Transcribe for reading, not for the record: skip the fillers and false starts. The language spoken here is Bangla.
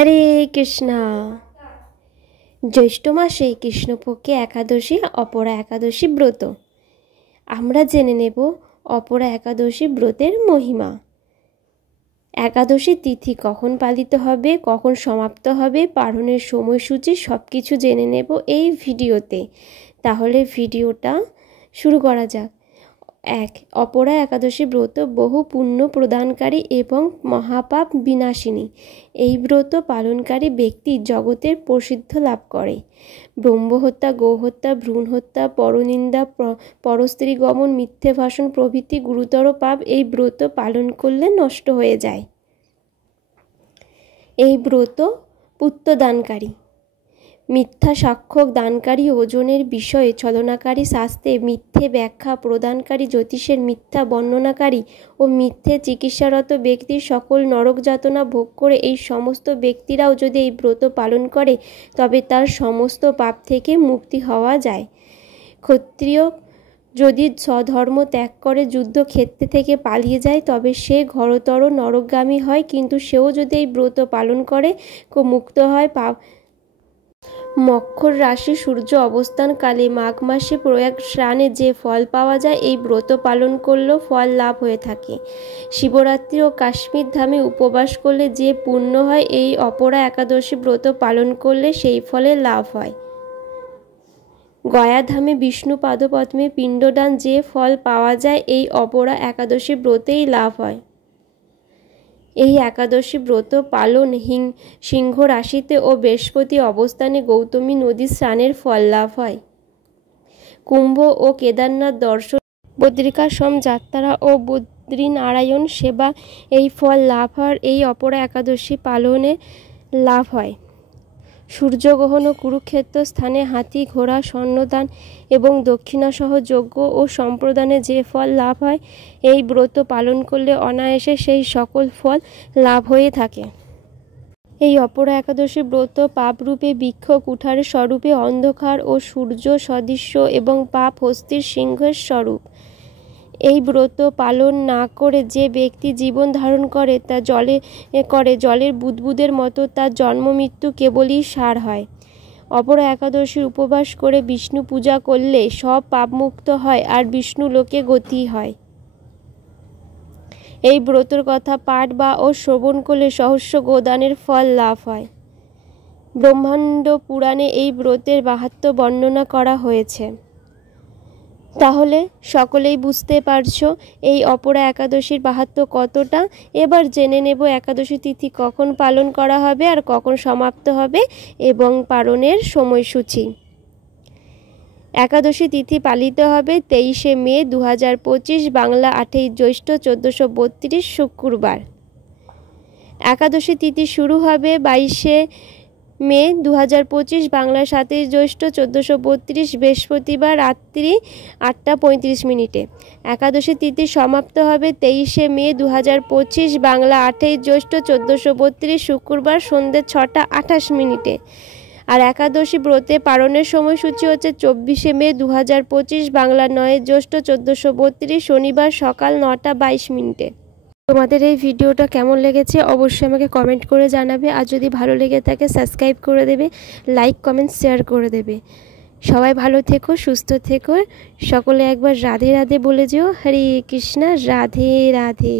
হরে কৃষ্ণা। জ্যৈষ্ঠ মাসে কৃষ্ণপক্ষে একাদশী অপরা একাদশী ব্রত। আমরা জেনে নেব অপরা একাদশী ব্রতের মহিমা। একাদশী তিথি কখন পালিত হবে, কখন সমাপ্ত হবে, পালনের সময়সূচি সব কিছু জেনে নেব এই ভিডিওতে। তাহলে ভিডিওটা শুরু করা যাক। অপরা একাদশী ব্রত বহু পুণ্য প্রদানকারী এবং মহাপাপ বিনাশিনী। এই ব্রত পালনকারী ব্যক্তি জগতের প্রসিদ্ধ লাভ করে। ব্রহ্মহত্যা, গোহত্যা, ভ্রূণ হত্যা, পরনিন্দা, পরস্ত্রী গমন, মিথ্যে ভাষণ প্রভৃতি গুরুতর পাপ এই ব্রত পালন করলে নষ্ট হয়ে যায়। এই ব্রত পুত্রদানকারী, মিথ্যা সাক্ষ্য দানকারী, ওজনের বিষয়ে ছলনাকারী, শাস্ত্রে মিথ্যে ব্যাখ্যা প্রদানকারী, জ্যোতিষের মিথ্যা বর্ণনাকারী ও মিথ্যে চিকিৎসারত ব্যক্তির সকল নরক যাতনা ভোগ করে এই সমস্ত ব্যক্তিরাও যদি এই ব্রত পালন করে তবে তার সমস্ত পাপ থেকে মুক্তি হওয়া যায়। ক্ষত্রিয় যদি স্বধর্ম ত্যাগ করে যুদ্ধক্ষেত্র থেকে পালিয়ে যায় তবে সে ঘোরতর নরকগামী হয়, কিন্তু সেও যদি এই ব্রত পালন করে মুক্ত হয়। মকর রাশি সূর্য অবস্থানকালে মাঘ মাসে প্রয়াগ স্নানে যে ফল পাওয়া যায় এই ব্রত পালন করলেও ফল লাভ হয়ে থাকে। শিবরাত্রি ও কাশ্মীর ধামে উপবাস করলে যে পুণ্য হয় এই অপরা একাদশী ব্রত পালন করলে সেই ফলে লাভ হয়। গয়া ধামে বিষ্ণু পাদপদ্মে পিণ্ডদান যে ফল পাওয়া যায় এই অপরা একাদশী ব্রতেই লাভ হয়। এই একাদশী ব্রত পালন সিংহ রাশিতে ও বৃহস্পতি অবস্থানে গৌতমী নদী স্নানের ফল লাভ হয়। কুম্ভ ও কেদারনাথ দর্শন, বদ্রিকাশ্রম যাত্রা ও বদ্রীনারায়ণ সেবা এই ফল লাভ হয়। এই অপরা একাদশী পালনে লাভ হয়। সূর্যগ্রহণ ও কুরুক্ষেত্র স্থানে হাতি ঘোড়া স্বর্ণদান এবং দক্ষিণাসহ যজ্ঞ ও সম্প্রদানে যে ফল লাভ হয় এই ব্রত পালন করলে অনায়াসে সেই সকল ফল লাভ হয়ে থাকে। এই অপরা একাদশী ব্রত পাপরূপে বৃক্ষ, কুঠারের স্বরূপে অন্ধকার ও সূর্য সদৃশ্য এবং পাপ হস্তির সিংহের স্বরূপ। এই ব্রত পালন না করে যে ব্যক্তি জীবন ধারণ করে তা জলের বুদবুদের মতো, তার জন্ম মৃত্যু কেবলই সার হয়। অপরা একাদশীর উপবাস করে বিষ্ণু পূজা করলে সব পাপমুক্ত হয় আর বিষ্ণু লোকে গতি হয়। এই ব্রতর কথা পাঠ বা ও শ্রবণ করলে সহস্র গোদানের ফল লাভ হয়। ব্রহ্মাণ্ড পুরাণে এই ব্রতের মাহাত্ম্য বর্ণনা করা হয়েছে। তাহলে সকলেই বুঝতে পারছো এই অপরা একাদশীর মাহাত্ম্য কতটা। এবার জেনে নেব একাদশী তিথি কখন পালন করা হবে আর কখন সমাপ্ত হবে এবং পালনের সময়সূচি। একাদশী তিথি পালিত হবে 23শে মে 2025, বাংলা 28 জ্যৈষ্ঠ 1432 শুক্রবার। একাদশী তিথি শুরু হবে 22শে মে 2025, বাংলা 27 জ্যৈষ্ঠ 1432 বৃহস্পতিবার রাত্রি 8টা 35 মিনিটে। একাদশী তিথি সমাপ্ত হবে 23শে মে 2025, বাংলা 28 জ্যৈষ্ঠ 1432 শুক্রবার সন্ধ্যে 6টা 28 মিনিটে। আর একাদশী ব্রতে পালনের সময়সূচি হচ্ছে 24শে মে 2025, বাংলা 9 জ্যৈষ্ঠ 1432 শনিবার সকাল 9টা 22 মিনিটে। তোমাদের এই ভিডিওটা কেমন লেগেছে অবশ্যই আমাকে কমেন্ট করে জানাবে, আর যদি ভালো লেগে থাকে সাবস্ক্রাইব করে দেবে, লাইক কমেন্ট শেয়ার করে দেবে। সবাই ভালো থেকো, সুস্থ থেকো। সকলে একবার রাধে রাধে বলে যেও। হরে কৃষ্ণা, রাধে রাধে।